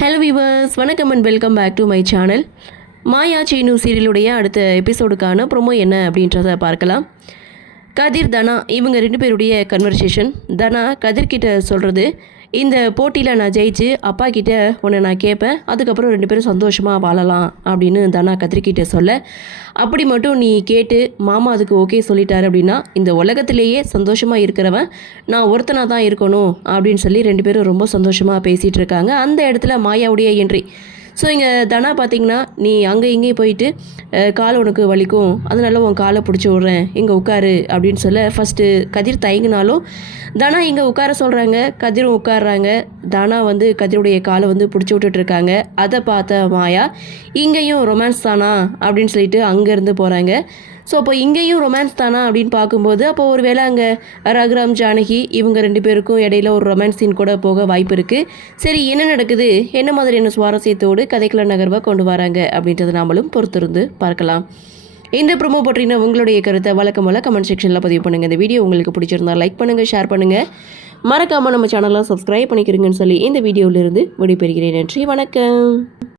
Hello viewers, வணக்கம் and welcome back to my channel. Maya Seenu சீரியலுடைய அடுத்த எபிசோடுக்கான ப்ரோமோ என்ன அப்படின்றத பார்க்கலாம். கதிர் தனா இவங்க 2 பேருடைய கன்வர்சேஷன். தனா கதிர்கிட்ட சொல்கிறது, இந்த போட்டியில் நான் ஜெயிச்சு அப்பா கிட்ட உன்னை நான் கேட்பேன், அதுக்கப்புறம் 2 பேரும் சந்தோஷமாக வாழலாம் அப்படின்னு தனா கதிர்கிட்ட சொல்ல, அப்படி மட்டும் நீ கேட்டு மாமா அதுக்கு ஓகே சொல்லிட்டாரு அப்படின்னா இந்த உலகத்திலேயே சந்தோஷமாக இருக்கிறவன் நான் ஒருத்தனாக தான் இருக்கணும் அப்படின்னு சொல்லி 2 பேரும் ரொம்ப சந்தோஷமாக பேசிகிட்டு இருக்காங்க. அந்த இடத்துல மாயாவுடைய என்ட்ரி. ஸோ இங்கே தனா பார்த்திங்கன்னா, நீ அங்கே இங்கேயும் போயிட்டு கால் உனக்கு வலிக்கும், அதனால உன் காலை பிடிச்சி விட்றேன், இங்கே உட்காரு அப்படின்னு சொல்ல ஃபஸ்ட்டு கதிர் தயங்கினாலும் தனா இங்கே உட்கார சொல்கிறாங்க. கதிரும் உட்காடுறாங்க. தனா வந்து கதிருடைய காலை வந்து பிடிச்சி விட்டுட்ருக்காங்க. அதை பார்த்த மாயா இங்கேயும் ரொமான்ஸ் தானா அப்படின்னு சொல்லிட்டு அங்கேருந்து போகிறாங்க. ஸோ அப்போ இங்கேயும் ரொமான்ஸ் தானா அப்படின்னு பார்க்கும்போது அப்போ ஒரு வேளை அங்கே ரகுராம் ஜானகி இவங்க 2 பேருக்கும் இடையில ஒரு ரொமான்ஸ் சீன் கூட போக வாய்ப்பு இருக்குது. சரி, என்ன நடக்குது, என்ன மாதிரியான சுவாரஸ்யத்தோடு கதைக்குள்ள நகர்வை கொண்டு வராங்க அப்படின்றத நாமளும் பொறுத்திருந்து பார்க்கலாம். இந்த ப்ரோமோ பற்றின உங்களுடைய கருத்தை வழக்கம் போல கமெண்ட் செக்ஷனில் பதிவு பண்ணுங்கள். இந்த வீடியோ உங்களுக்கு பிடிச்சிருந்தா லைக் பண்ணுங்கள், ஷேர் பண்ணுங்கள், மறக்காமல் நம்ம சேனலை சப்ஸ்கிரைப் பண்ணிக்கிறீங்கன்னு சொல்லி இந்த வீடியோவிலிருந்து விடைபெறுகிறேன். நன்றி, வணக்கம்.